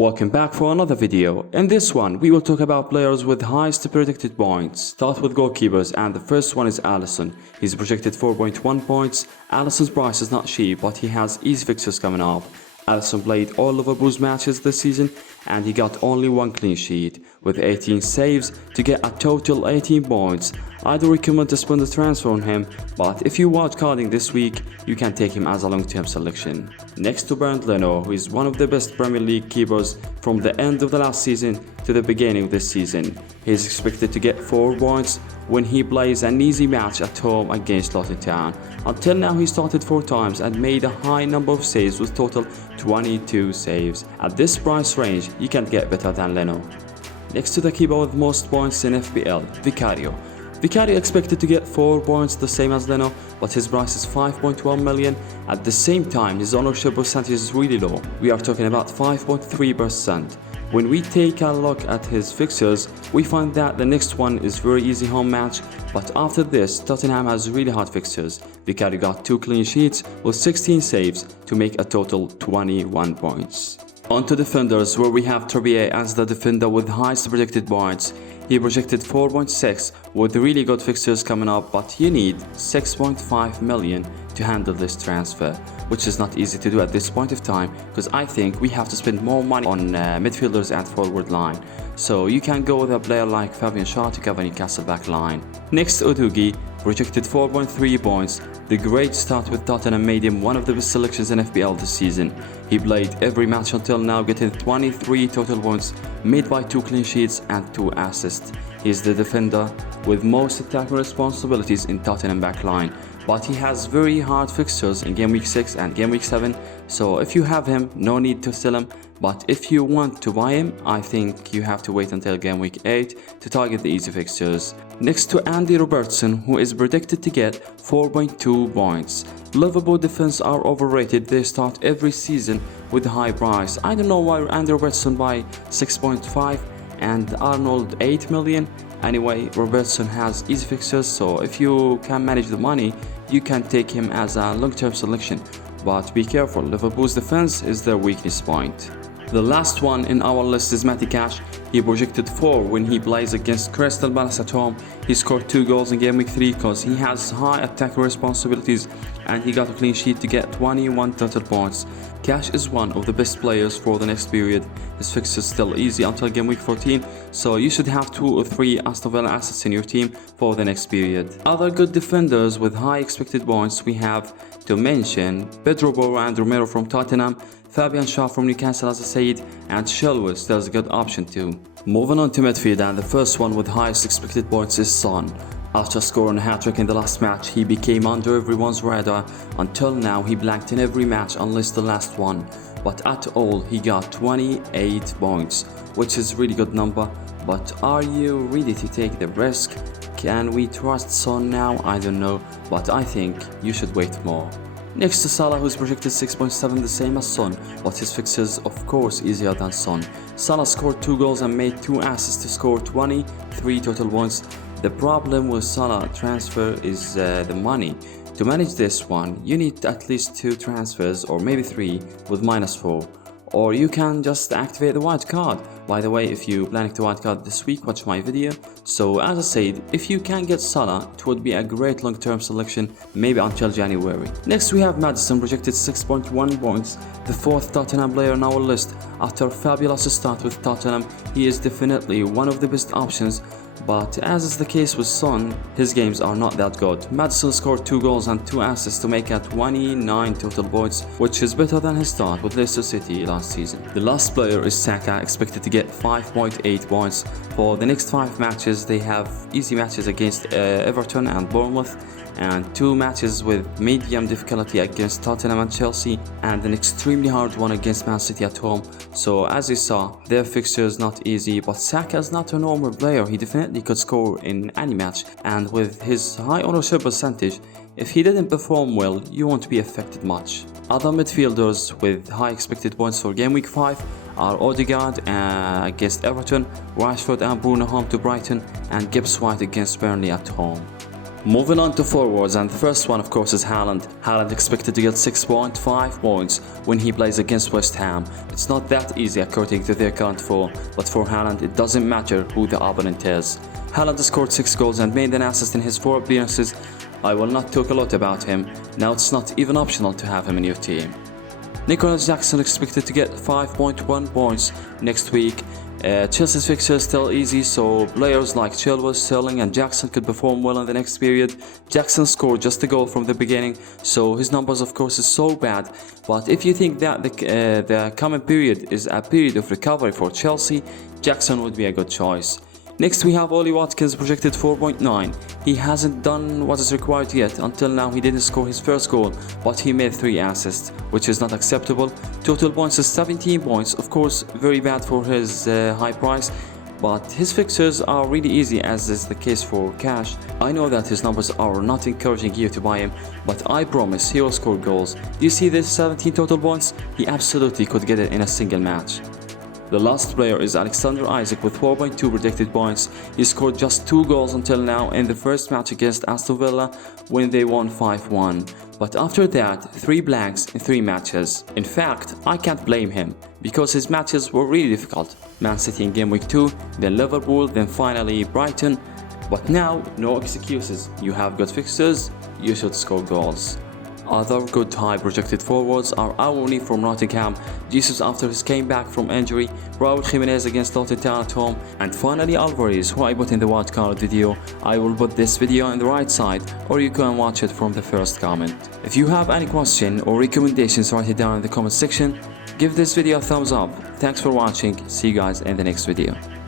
Welcome back for another video. In this one, we will talk about players with highest predicted points. Start with goalkeepers, and the first one is Alisson. He's projected 4.1 points. Alisson's price is not cheap, but he has easy fixtures coming up. Alisson played all Liverpool's matches this season and he got only one clean sheet with 18 saves to get a total 18 points. I do recommend to spend the transfer on him, but if you wildcarding this week, you can take him as a long-term selection. Next to Bernd Leno, who is one of the best Premier League keepers from the end of the last season to the beginning of this season. He is expected to get 4 points when he plays an easy match at home against Luton Town. Until now, he started 4 times and made a high number of saves with total 22 saves. At this price range, you can't get better than Leno. Next to the keeper with most points in FPL, Vicario. Vicario expected to get 4 points, the same as Leno, but his price is 5.1 million. At the same time, his ownership percentage is really low. We are talking about 5.3%. When we take a look at his fixtures, we find that the next one is very easy home match, but after this, Tottenham has really hard fixtures. Vicario got 2 clean sheets with 16 saves to make a total 21 points. On to defenders, where we have Trippier as the defender with highest projected points. He projected 4.6 with really good fixtures coming up, but you need 6.5 million to handle this transfer, which is not easy to do at this point of time, because I think we have to spend more money on midfielders and forward line. So you can go with a player like Fabian Schär to cover Newcastle back line. Next, Udogie projected 4.3 points. The great start with Tottenham made him one of the best selections in FPL this season. He played every match until now, getting 23 total points, made by 2 clean sheets and 2 assists. He is the defender with most attacking responsibilities in Tottenham backline, but he has very hard fixtures in game week 6 and game week 7, so if you have him, no need to sell him, but if you want to buy him, I think you have to wait until game week 8 to target the easy fixtures. Next to Andy Robertson, who is predicted to get 4.2 points. Liverpool defense are overrated. They start every season with a high price. I don't know why Andy Robertson by 6.5 and Arnold 8 million. Anyway, Robertson has easy fixtures, so if you can manage the money, you can take him as a long-term selection. But be careful, Liverpool's defense is their weakness point. The last one in our list is Matty Cash. He projected 4 when he plays against Crystal Palace at home. He scored 2 goals in game week 3 because he has high attacking responsibilities and he got a clean sheet to get 21 total points. Cash is one of the best players for the next period. His fixture is still easy until game week 14, so you should have 2 or 3 Aston Villa assets in your team for the next period. Other good defenders with high expected points we have to mention Pedro Porro and Romero from Tottenham, Fabian Schär from Newcastle, as I said, and Chilwell still is a good option too. Moving on to midfield, and the first one with highest expected points is Son. After scoring a hat-trick in the last match, he became under everyone's radar. Until now, he blanked in every match unless the last one. But at all, he got 28 points, which is a really good number. But are you ready to take the risk? Can we trust Son now? I don't know, but I think you should wait more. Next to Salah, who's projected 6.7, the same as Son, but his fixtures of course easier than Son. Salah scored 2 goals and made 2 assists to score 23 total points. The problem with Salah transfer is the money. To manage this one, you need at least 2 transfers or maybe 3 with -4. Or you can just activate the wild card. By the way, if you planning to wild card this week, watch my video. So as I said, if you can get Salah, it would be a great long-term selection, maybe until January. Next we have Maddison, projected 6.1 points, the 4th Tottenham player on our list. After a fabulous start with Tottenham, he is definitely one of the best options. But as is the case with Son, his games are not that good. Maddison scored 2 goals and 2 assists to make it 29 total points, which is better than his start with Leicester City last season. The last player is Saka, expected to get 5.8 points. For the next 5 matches, they have easy matches against Everton and Bournemouth, and 2 matches with medium difficulty against Tottenham and Chelsea, and an extremely hard one against Man City at home. So as you saw, their fixture is not easy, but Saka is not a normal player. He definitely could score in any match, and with his high ownership percentage, if he didn't perform well, you won't be affected much. Other midfielders with high expected points for game week 5 are Odegaard against Everton, Rashford and Bruno home to Brighton, and Gibbs White against Burnley at home. Moving on to forwards, and the first one of course is Haaland. Haaland expected to get 6.5 points when he plays against West Ham. It's not that easy according to their current form, but for Haaland it doesn't matter who the opponent is. Haaland scored 6 goals and made an assist in his 4 appearances. I will not talk a lot about him, now it's not even optional to have him in your team. Nicholas Jackson expected to get 5.1 points next week. Chelsea's fixture is still easy, so players like Chilwell, Sterling and Jackson could perform well in the next period. Jackson scored just a goal from the beginning, so his numbers of course is so bad, but if you think that the coming period is a period of recovery for Chelsea, Jackson would be a good choice. Next we have Ollie Watkins projected 4.9. He hasn't done what is required yet. Until now he didn't score his first goal, but he made 3 assists, which is not acceptable. Total points is 17 points, of course very bad for his high price, but his fixtures are really easy as is the case for cash. I know that his numbers are not encouraging you to buy him, but I promise he will score goals. You see this 17 total points? He absolutely could get it in a single match. The last player is Alexander Isak with 4.2 predicted points. He scored just 2 goals until now in the first match against Aston Villa when they won 5-1. But after that, 3 blanks in 3 matches. In fact, I can't blame him because his matches were really difficult. Man City in game week 2, then Liverpool, then finally Brighton. But now, no excuses. You have good fixtures, you should score goals. Other good high projected forwards are Awoni from Nottingham, Jesus after he came back from injury, Raul Jimenez against Luton Town at home, and finally Alvarez, who I put in the wildcard video. I will put this video on the right side, or you can watch it from the first comment. If you have any question or recommendations, write it down in the comment section. Give this video a thumbs up. Thanks for watching. See you guys in the next video.